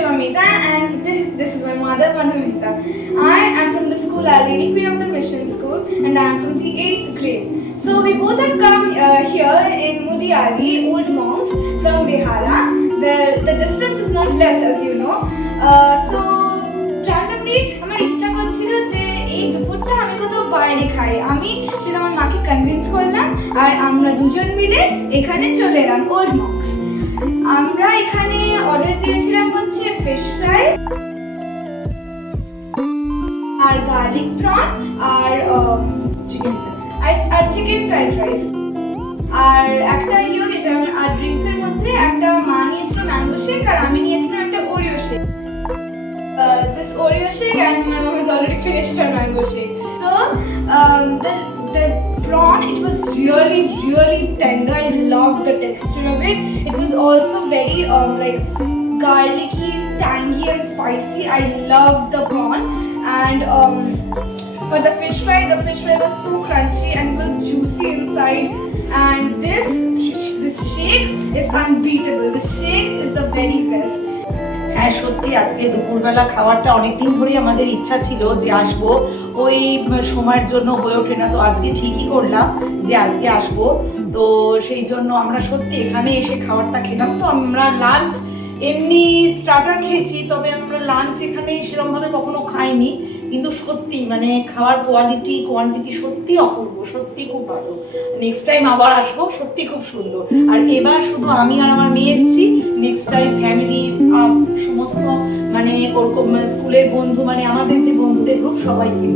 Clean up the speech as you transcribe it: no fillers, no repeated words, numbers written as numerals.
Shivamita, and this is my mother, Madhumita. I am from the school Our Lady Queen of the Mission School, and I am from the 8th grade. So we both have come here in Mudiari, Old Monks from Bihara, where the distance is not less, as you know. So randomly আমার ইচ্ছা করছিল যে এই দুপুরটা আমি কোথাও বাইরে খাই। আমি সেটা আমার মাকে কনভিন্স করলাম, আর আমরা দুজন মিলে এখানে চলে এলাম ওল্ড মংস। আমরা এখানে অর্ডার দিয়েছিলাম হচ্ছে ফিশ ফ্রাই আর গার্লিক প্রন আর চিকেন ফ্রাইড রাইস, আর একটা দিয়েছিলাম। আর ড্রিঙ্কস এর মধ্যে একটা মা নিয়েছিল ম্যাঙ্গো শেক, আর আমি নিয়েছিলাম একটা Oreo shake. This Oreo shake, and my mom has already finished her mango shake. So the prawn, it was really tender. I loved the texture of it. It was also very like garlicky, tangy and spicy. I loved the prawn. And for the fish fry was so crunchy and it was juicy inside. And this shake is unbeatable. The shake is the very best. হ্যাঁ সত্যি আজকে দুপুরবেলা খাবারটা অনেকদিন ধরেই আমাদের ইচ্ছা ছিল যে আসবো, ওই সময়ের জন্য হয়ে ওঠে না। তো আজকে ঠিকই করলাম যে আজকে আসবো। তো সেই জন্য আমরা সত্যি এখানে এসে খাবারটা খেলাম। তো আমরা লাঞ্চ এমনি স্টার্টার খেয়েছি, তবে আমরা লাঞ্চ এখানে সেরকমভাবে কখনো খাইনি। কিন্তু সত্যি মানে খাওয়ার কোয়ান্টিটি সত্যি অপূর্ব, সত্যি খুব ভালো। নেক্সট টাইম আবার আসবো, সত্যি খুব সুন্দর। আর এবার শুধু আমি আর আমার মেয়ে এসেছি, নেক্সট টাইম ফ্যামিলি সমস্ত মানে ওরকম স্কুলের বন্ধু, মানে আমাদের যে বন্ধুদের গ্রুপ সবাইকে।